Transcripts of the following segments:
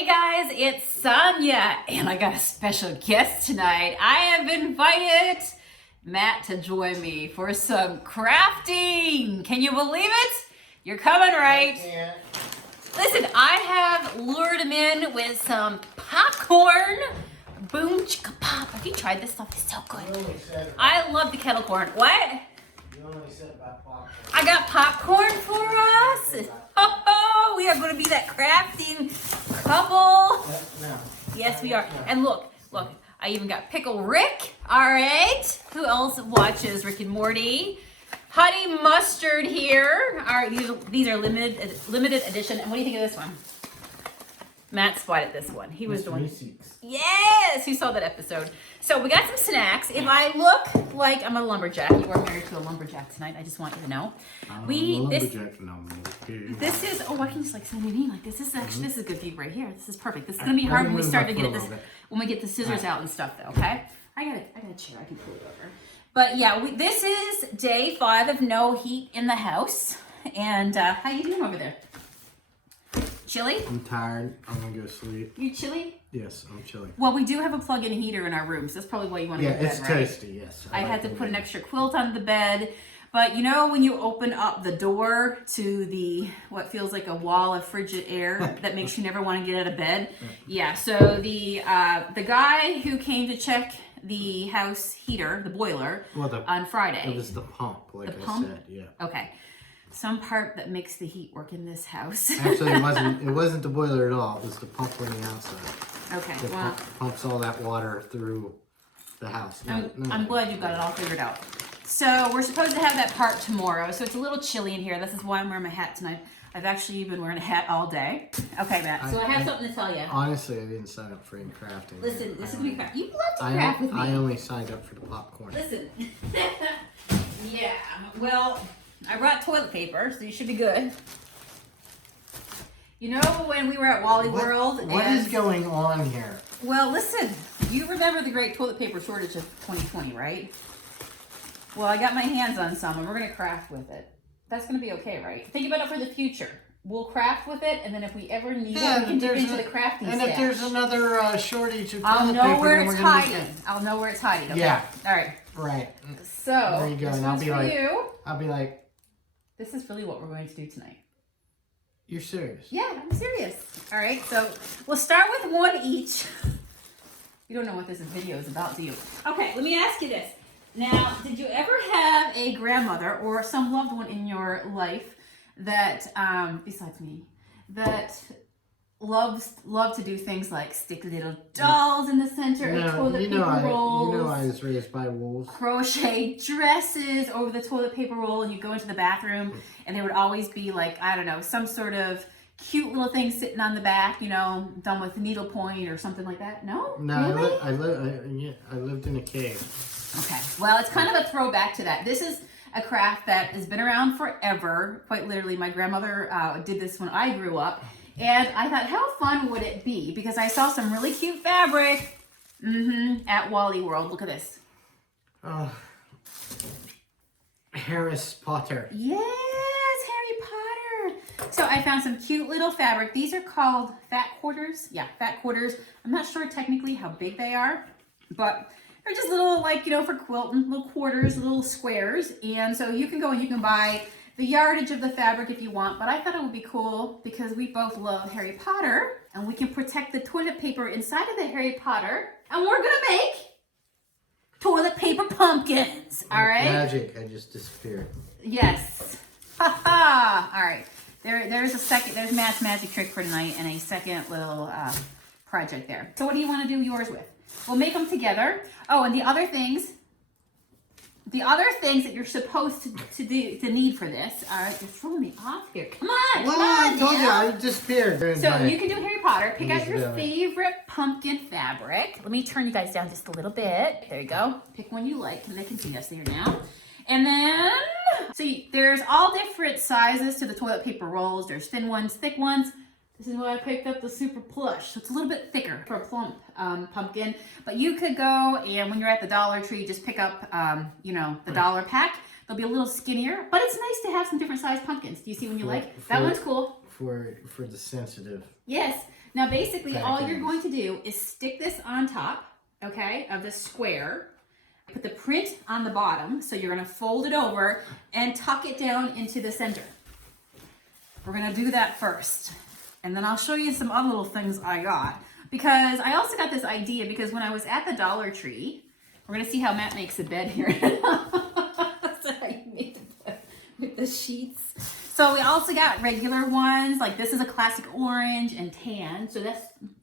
Hey guys, it's Sonia, and I got a special guest tonight. I have invited Matt to join me for some crafting. Can you believe it? You're coming, right? Yeah. Listen, I have lured him in with some popcorn. Boom, chicka pop. Have you tried this stuff? It's so good. I love the kettle corn. What? You only said about popcorn. I got popcorn for us. Oh, we are going to be that crafting couple. No. Yes, we are. And look, I even got Pickle Rick. All right. Who else watches Rick and Morty? Honey Mustard here. All right, these are limited edition. And what do you think of this one? Matt spotted this one. He was the one. Yes, you saw that episode. So we got some snacks. If I look like I'm a lumberjack, you are married to a lumberjack tonight. I just want you to know. This is, oh, I can just like send it in like this. This is actually, this is a good view right here. This is perfect. This is gonna be hard when we start to get this, when we get the scissors out and stuff though, okay? I got a chair, I can pull it over. But yeah, this is day 5 of no heat in the house. And how you doing over there? Chilly? I'm tired. I'm gonna go sleep. You chilly? Yes, I'm chilly. Well, we do have a plug-in heater in our room, so that's probably why you want to go to bed, it's toasty, yes. I had to put an extra quilt on the bed. But you know when you open up the door to the, what feels like a wall of frigid air that makes you never want to get out of bed? Yeah, so the guy who came to check the house heater, the boiler, on Friday. It was the pump, like the I pump? said, yeah. Okay. Some part that makes the heat work in this house. Actually, it wasn't the boiler at all. It was the pump on the outside. Okay, The well, pumps all that water through the house. I'm glad you got it all figured out. So we're supposed to have that part tomorrow. So it's a little chilly in here. This is why I'm wearing my hat tonight. I've actually been wearing a hat all day. Okay, Matt. So I have something to tell you. Honestly, I didn't sign up for any crafting. Listen, this is gonna be craft. You love to craft with me. I only signed up for the popcorn. Listen. Yeah. Well, I brought toilet paper, so you should be good. You know when we were at Wally World? What is going on here? Well, listen. You remember the great toilet paper shortage of 2020, right? Well, I got my hands on some, and we're going to craft with it. That's going to be okay, right? Think about it for the future. We'll craft with it, and then if we ever need it, we can dip into the crafting And stash. if there's another shortage of I'll toilet know paper, where then it's we're gonna hiding. I'll know where it's hiding. Okay? Yeah. All right. Right. So There you go. this And I'll one's be for like, you. I'll be like, This is really what we're going to do tonight. you're serious? Yeah, I'm serious. All right. So we'll start with one each. You don't know what this video is about, do you? Okay. Let me ask you this. Now, did you ever have a grandmother or some loved one in your life that, besides me, that loved to do things like stick little dolls in the center of toilet paper rolls? You know I was raised by wolves. Crochet dresses over the toilet paper roll, and you go into the bathroom, and there would always be like, I don't know, some sort of cute little thing sitting on the back, you know, done with needlepoint or something like that. No? No, Really? I lived in a cave. Okay, well, it's kind of a throwback to that. This is a craft that has been around forever. Quite literally, my grandmother did this when I grew up. And I thought, how fun would it be? Because I saw some really cute fabric at Wally World. Look at this. Harris Potter. Yes, Harry Potter. So I found some cute little fabric. These are called fat quarters. Yeah, fat quarters. I'm not sure technically how big they are, but they're just little, like, you know, for quilting, little quarters, little squares. And so you can go and you can buy the yardage of the fabric if you want. But I thought it would be cool because we both love Harry Potter, and we can protect the toilet paper inside of the Harry Potter. And we're going to make toilet paper pumpkins. All right? Magic. I just disappeared. Yes. Ha ha. All right. There's Matt's magic trick for tonight and a second little project there. So what do you want to do yours with? We'll make them together. Oh, and the other things that you're supposed to need for this. All right, you're throwing me off here. Come on. Well, come on, I told you, now. I disappeared. So you can do Harry Potter. Pick out your Invisibility. favorite pumpkin fabric. Let me turn you guys down just a little bit. There you go. Pick one you like, and they can see us there now. And then, see, there's all different sizes to the toilet paper rolls. There's thin ones, thick ones. This is why I picked up the super plush. So it's a little bit thicker for a plump pumpkin. But you could go, and when you're at the Dollar Tree, just pick up, you know, the dollar pack. They'll be a little skinnier, but it's nice to have some different sized pumpkins. Do you see one you like? That one's cool. For the sensitive. Yes. Now, basically, all Packings. you're going to do is stick this on top, okay, of the square. Put the print on the bottom, so you're going to fold it over and tuck it down into the center. We're going to do that first, and then I'll show you some other little things I got. Because I also got this idea because when I was at the Dollar Tree, we're going to see how Matt makes a bed here. So how you made the bed with the sheets. So we also got regular ones, like this is a classic orange and tan, so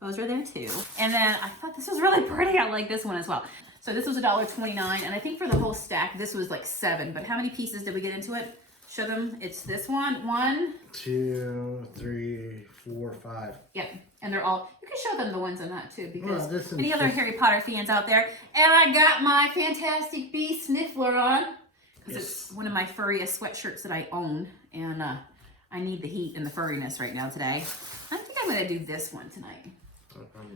those are there too. And then I thought this was really pretty, I like this one as well. So this was $1.29, and I think for the whole stack, this was like $7. But how many pieces did we get into it? Show them, it's this one, 1, 2, 3, 4, 5. Yep, and they're all, you can show them the ones on that too, because This is any other Harry Potter fans out there. And I got my Fantastic Beasts Sniffler on, because it's one of my furriest sweatshirts that I own, and I need the heat and the furriness right now today. I think I'm going to do this one tonight.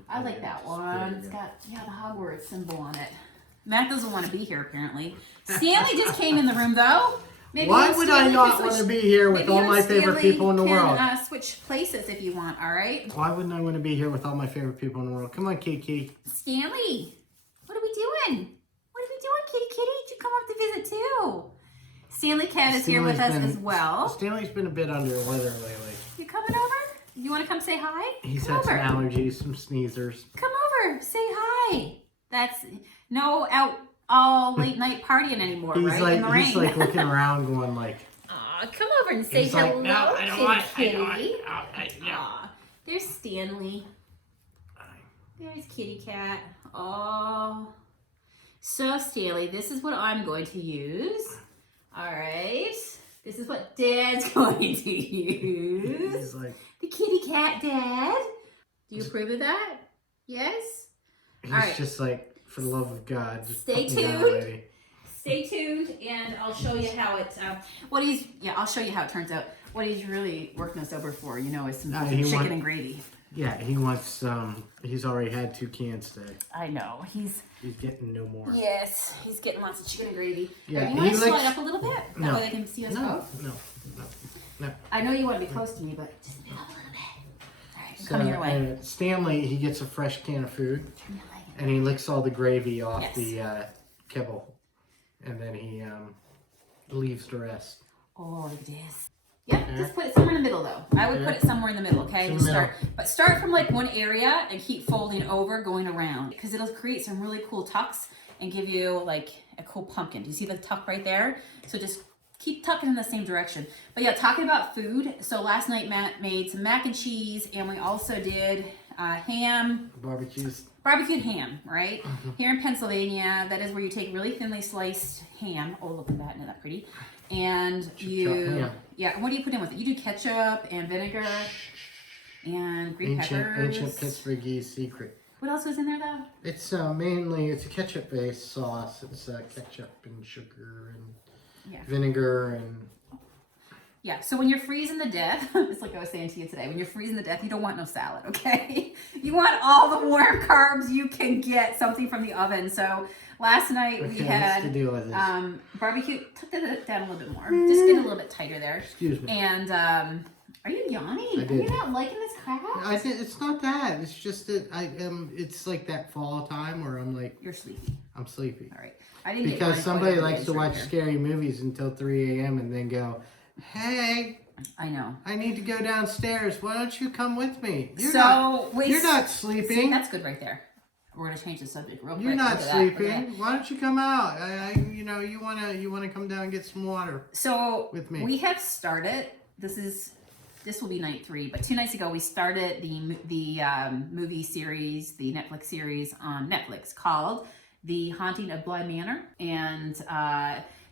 I like that one. It's got, the Hogwarts symbol on it. Matt doesn't want to be here, apparently. Stanley just came in the room, though. Maybe Why would I not want to be here with all my favorite people in the world? Switch places if you want, all right? Why wouldn't I want to be here with all my favorite people in the world? Come on, Kiki. Stanley, what are we doing? What are we doing, kitty kitty? You come up to visit too. Stanley Cat is here with us as well. Stanley's been a bit under the weather lately. You coming over? You want to come say hi? He's come had some over. allergies, some sneezers. Come over, say hi. That's no out all late night partying anymore, He's right? like, In the he's rain. like looking around going like, Aw, come over and say he's hello, like, no, I don't want, kitty I don't kitty. want, no. Aw, there's Stanley. There's Kitty Cat. Oh. So, Stanley, this is what I'm going to use. All right. This is what Dad's going to use. He's like, The kitty cat, Dad. Do you approve of that? Yes? he's All right. just like, for the love of God, just Stay put me down, tuned. lady. Stay tuned, and I'll show you how it. I'll show you how it turns out. What he's really working us over for, is some chicken and gravy. Yeah, he wants, he's already had 2 cans today. I know. He's getting no more. Yes, he's getting lots of chicken and gravy. Yeah, you want to slide likes- up a little bit? That No. way they can see us both? No. I know you want to be close to me, but just up a little bit. All right, I'm coming your way. Stanley, he gets a fresh can of food, Turn your light. and he licks all the gravy off Yes. the kibble, and then he leaves the rest. Oh, look at this. Yep, Okay. just put it somewhere in the middle though. I would put it somewhere in the middle, okay? In the Just middle. start from like one area and keep folding over, going around. Because it'll create some really cool tucks and give you like a cool pumpkin. Do you see the tuck right there? So just keep tucking in the same direction. But yeah, talking about food. So last night Matt made some mac and cheese, and we also did ham. Barbecued ham, right? Here in Pennsylvania, that is where you take really thinly sliced ham. Oh, look at that. Isn't that pretty? And what do you put in with it? You do ketchup and vinegar and green peppers. Ancient Pittsburgh secret. What else was in there though? It's mainly, it's a ketchup-based sauce. It's ketchup and sugar and vinegar and... Yeah, so when you're freezing to death, it's like I was saying to you today, when you're freezing to death, you don't want no salad, okay? You want all the warm carbs you can get, something from the oven. So last night we had what's the deal with this? barbecue, tuck that down a little bit more. Just get a little bit tighter there. Excuse me. And are you yawning? Are you not liking this crap? It's not that. It's just that it's like that fall time where I'm like... You're sleepy. I'm sleepy. All right. I didn't Because get somebody likes to watch scary movies until 3 a.m. and then go, hey, I know. I need to go downstairs. Why don't you come with me? You're not sleeping. See, that's good right there. We're gonna change the subject real quick. You're not Look at that, look at sleeping. Why don't you come out? You wanna come down and get some water. So with me. We have started. This will be night 3, but 2 nights ago we started the movie series, the Netflix series on Netflix called The Haunting of Bly Manor, and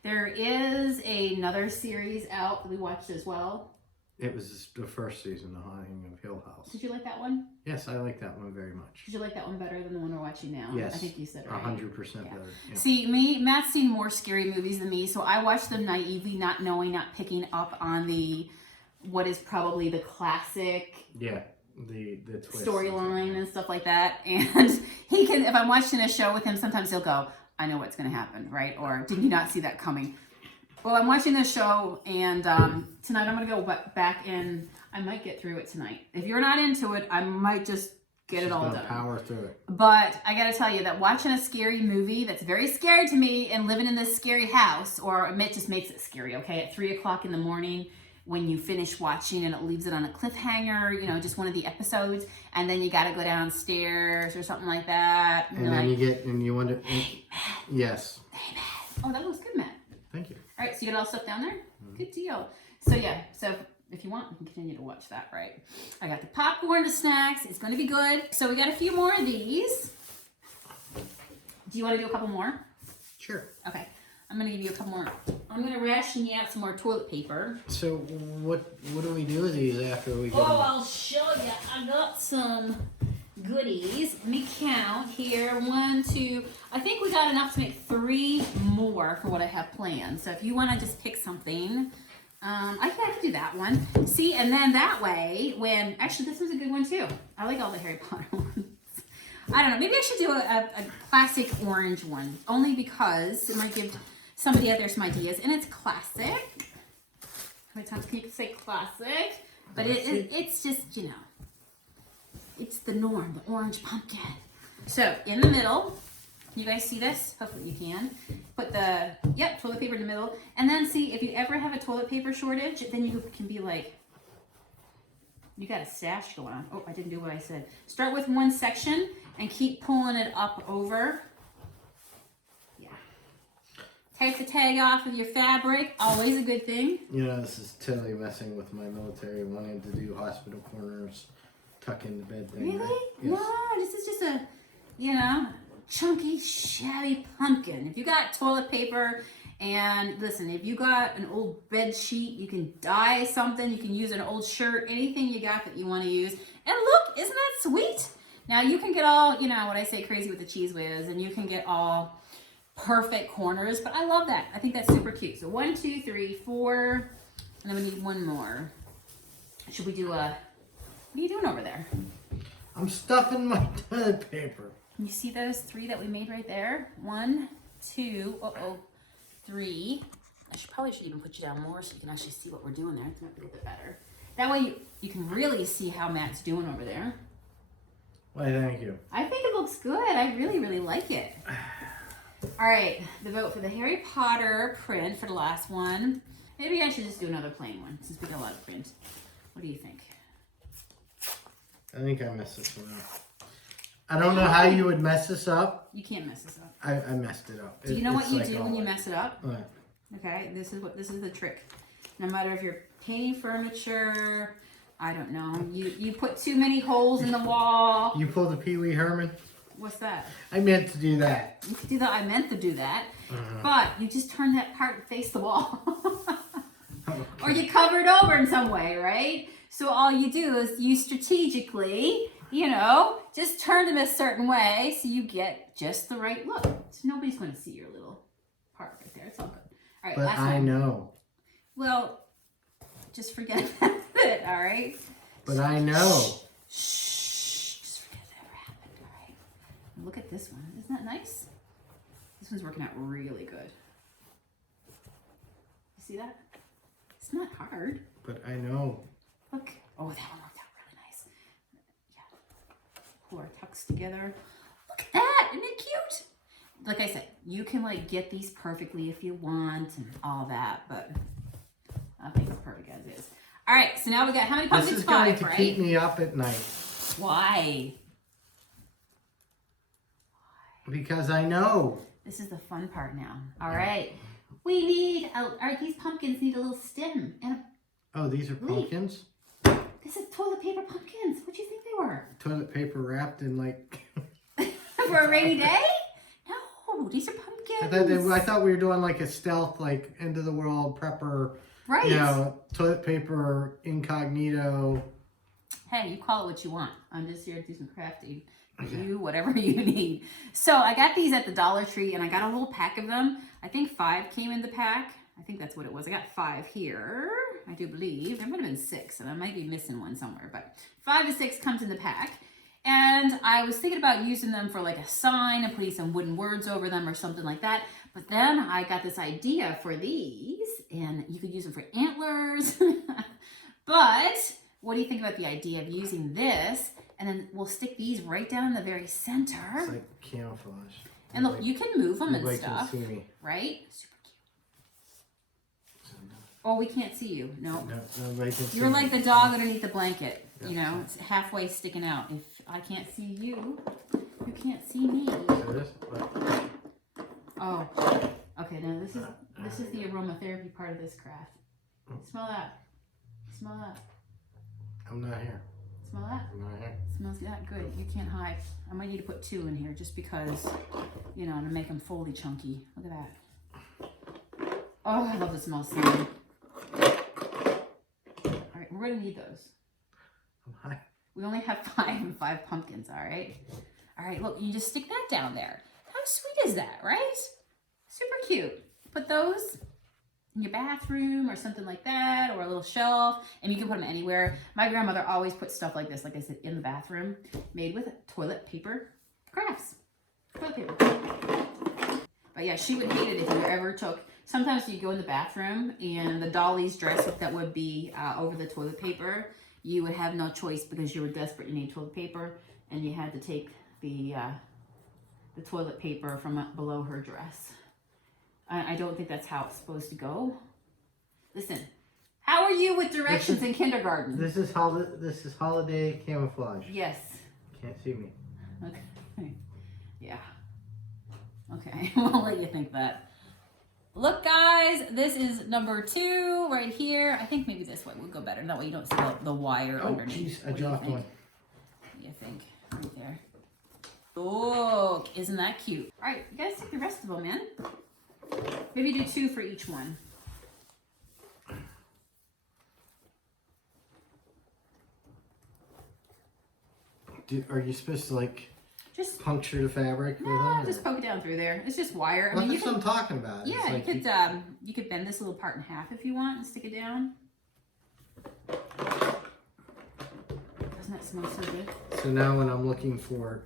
there is another series out that we watched as well. It was the first season, The Haunting of Hill House. Did you like that one? Yes, I like that one very much. Did you like that one better than the one we're watching now? Yes. I think you said right. 100% better. Yeah. See, Matt's seen more scary movies than me, so I watched them naively, not knowing, not picking up on what is probably the classic the twist storyline and stuff like that. And he can, if I'm watching a show with him, sometimes he'll go, I know what's going to happen, right? Or did you not see that coming? Well, I'm watching this show, and tonight I'm going to go back and I might get through it tonight. If you're not into it, I might just get it all done. Power through it. But I gotta tell you that watching a scary movie that's very scary to me and living in this scary house, or it just makes it scary, okay? At 3 o'clock in the morning when you finish watching and it leaves it on a cliffhanger, you know, just one of the episodes, and then you gotta go downstairs or something like that. And then like, you wonder. Hey, Matt. Yes. Hey, Matt. Oh, that looks good, Matt. Thank you. All right, so you got all stuff down there? Good deal. So yeah, so if you want, you can continue to watch that, right? I got the popcorn, the snacks. It's going to be good. So we got a few more of these. Do you want to do a couple more? Sure. Okay. I'm going to give you a couple more. I'm going to ration you out some more toilet paper. So what do we do with these after we get them? I'll show you. I got some goodies. Let me count here. 1, 2. I think we got enough to make 3 more for what I have planned. So if you want to just pick something, I can do that one. See, and then that way, when actually this was a good one too. I like all the Harry Potter ones. I don't know. Maybe I should do a classic orange one, only because it might give somebody out there some ideas. And it's classic. How many times can you say classic? But it's just, you know, it's the norm, the orange pumpkin. So in the middle, can you guys see this? Hopefully you can. Put the, toilet paper in the middle. And then see, if you ever have a toilet paper shortage, then you can be like, you got a stash going on. Oh, I didn't do what I said. Start with one section and keep pulling it up over. Yeah. Take the tag off of your fabric. Always a good thing. You know, this is totally messing with my military wanting to do hospital corners, tuck in the bed thing. Really? Right? Yes. No, this is just a, you know, chunky, shabby pumpkin. If you got toilet paper, and listen, if you got an old bed sheet, you can dye something, you can use an old shirt, anything you got that you want to use. And look, isn't that sweet? Now you can get all, you know, what I say, crazy with the cheese whiz, and you can get all perfect corners, but I love that. I think that's super cute. So 1, 2, 3, 4, and then we need one more. Should we do a, what are you doing over there? I'm stuffing my toilet paper. You see those 3 that we made right there? 1, 2, 3. I probably should even put you down more so you can actually see what we're doing there. It's a little bit better. That way you can really see how Matt's doing over there. Why, thank you. I think it looks good. I really, really like it. All right, the vote for the Harry Potter print for the last one. Maybe I should just do another plain one since we got a lot of print. What do you think? I think I messed this one up. I don't know how you would mess this up. You can't mess this up. I messed it up. Do you know what you do when you mess it up? What? Okay, this is the trick. No matter if you're painting furniture, I don't know, you put too many holes in the wall. You pull the Pee Wee Herman? What's that? I meant to do that. You could do that. I meant to do that. But you just turn that part and face the wall. Okay. Or you cover it over in some way, right? So all you do is you strategically, you know, just turn them a certain way so you get just the right look. So nobody's going to see your little part right there. It's all good. All right, But last I one. know. Well, just forget about it, all right? But I know. Shh, just forget it ever happened, all right? Look at this one. Isn't that nice? This one's working out really good. You see that? It's not hard. But I know. Look. Oh, that one worked out really nice. Yeah. Pull our tucks together. Look at that. Isn't it cute? Like I said, you can like get these perfectly if you want and all that, but I think it's perfect as is. All right, so now we got how many pumpkins? This is going 5, to right? keep me up at night. Why? Because I know. This is the fun part now. All right. We need, all right, these pumpkins need a little stem. And Oh, these are pumpkins? this is toilet paper pumpkins. What do you think they were? Toilet paper wrapped in like... For a rainy day? No, these are pumpkins. I thought we were doing like a stealth, like end of the world prepper. Right. You know, toilet paper incognito. Hey, you call it what you want. I'm just here to do some crafting. You, whatever you need. So I got these at the Dollar Tree and I got a little pack of them. I think 5 came in the pack. I think that's what it was. I got 5 here, I do believe. There would have been 6 and I might be missing one somewhere, but 5 to 6 comes in the pack. And I was thinking about using them for like a sign and putting some wooden words over them or something like that. But then I got this idea for these and you could use them for antlers. But what do you think about the idea of using this, and then we'll stick these right down in the very center. It's like camouflage. And look, you can move them and Nobody stuff, can see me. right? Super cute. Oh, we can't see you. No. Nobody can see You're me. like the dog underneath the blanket. Yeah. You know, it's halfway sticking out. If I can't see you, you can't see me. So this, Oh, okay. Now this is the aromatherapy part of this craft. Smell that. Smell that. I'm not here. Smell that. I'm not here. Smells that good. You can't hide. I might need to put 2 in here just because, you know, to make them fully chunky. Look at that. Oh, I love the smell of cinnamon. All right, we're gonna need those. I'm high. We only have 5 and 5 pumpkins. All right. All right. Look, you just stick that down there. How sweet is that, right? Super cute. Put those in your bathroom or something like that, or a little shelf, and you can put them anywhere. My grandmother always put stuff like this, like I said, in the bathroom, made with toilet paper crafts. Toilet paper. But yeah, she would hate it if you ever took, sometimes you go in the bathroom and the dolly's dress that would be over the toilet paper, you would have no choice because you were desperate, you need toilet paper, and you had to take the toilet paper from below her dress. I don't think that's how it's supposed to go. Listen, how are you with directions in kindergarten? This is holiday camouflage. Yes. Can't see me. Okay. Yeah. Okay, we'll let you think that. Look, guys, this is number 2 right here. I think maybe this way would go better. That way you don't see the wire Oh, underneath. jeez, I dropped one. What do you think? Right there. Oh, isn't that cute? All right, you guys take the rest of them in. Maybe do 2 for each one. Are you supposed to like Just puncture the fabric with no, them? just poke it down through there. It's just wire. I Well, mean, you that's what can. I'm talking about. It's Yeah, like you could bend this little part in half if you want and stick it down. Doesn't that smell so good? So now when I'm looking for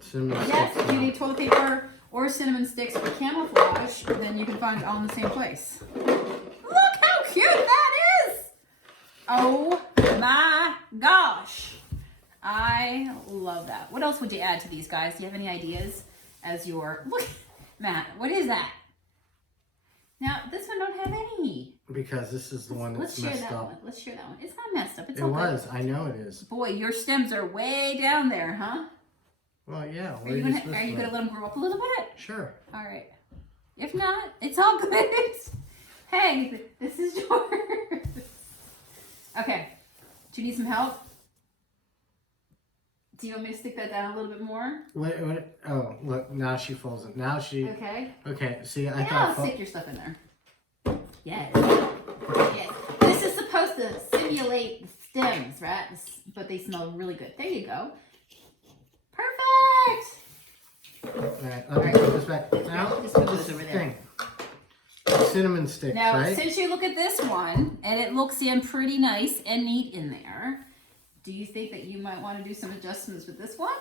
cinnamon Yes, sticks, if you need toilet paper or cinnamon sticks for camouflage, then you can find it all in the same place. Look how cute that is! Oh my gosh. I love that. What else would you add to these, guys? Do you have any ideas as your... Look, Matt, what is that? Now, this one don't have any. because this is the one that's Let's share messed that up. one. Let's share that one. It's not messed up. It's It all was. I know it is. good. Boy, your stems are way down there, huh? Well, yeah. Are you gonna let them grow up a little bit? Sure. All right. If not, it's all good. Hey, this is yours. Okay. Do you need some help? Do you want me to stick that down a little bit more? What? Oh, look. Now she folds it. Now she. Okay. Okay. See, I Now thought. stick your stuff in there. Yes. Yes. This is supposed to simulate the stems, right? But they smell really good. There you go. Perfect. All right. Let me put this back. Now, Just put this over there. thing. Cinnamon sticks, Now, right? since you look at this one, and it looks pretty nice and neat in there, do you think that you might want to do some adjustments with this one?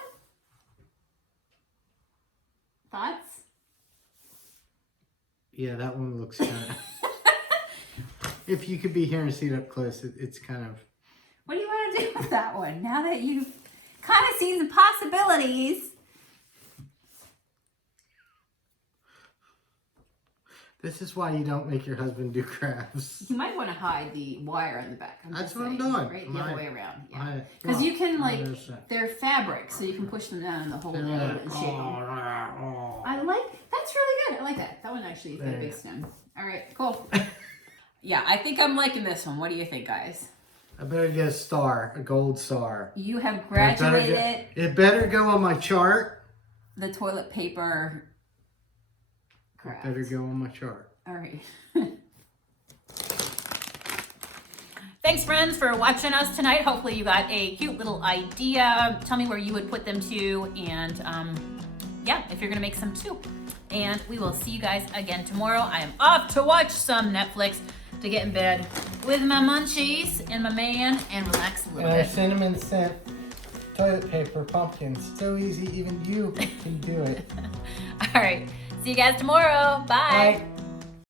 Thoughts? Yeah, that one looks kind of. If you could be here and see it up close, it's kind of. What do you want to do with that one? Now that you've kind of seen the possibilities. This is why you don't make your husband do crafts. You might want to hide the wire in the back. That's just what I'm saying, doing. Right? The other way around. Yeah. Well, Because you can, like, 100%. they're fabric, so you can push them down in the whole Yeah. end and shape them. Oh. I like, that's really good. I like that. That one actually is got a There. big stem. All right, cool. Yeah, I think I'm liking this one. What do you think, guys? I better get a star, a gold star. You have It better graduated it better go on my chart. the toilet paper It craft. better go on my chart. All right. Thanks, friends, for watching us tonight. Hopefully you got a cute little idea. Tell me where you would put them to, and yeah, if you're gonna make some too. And we will see you guys again tomorrow. I am off to watch some Netflix to get in bed with my munchies and my man and relax a little bit. Cinnamon scent toilet paper pumpkins. So easy, even you can do it. All right. See you guys tomorrow. Bye. Bye.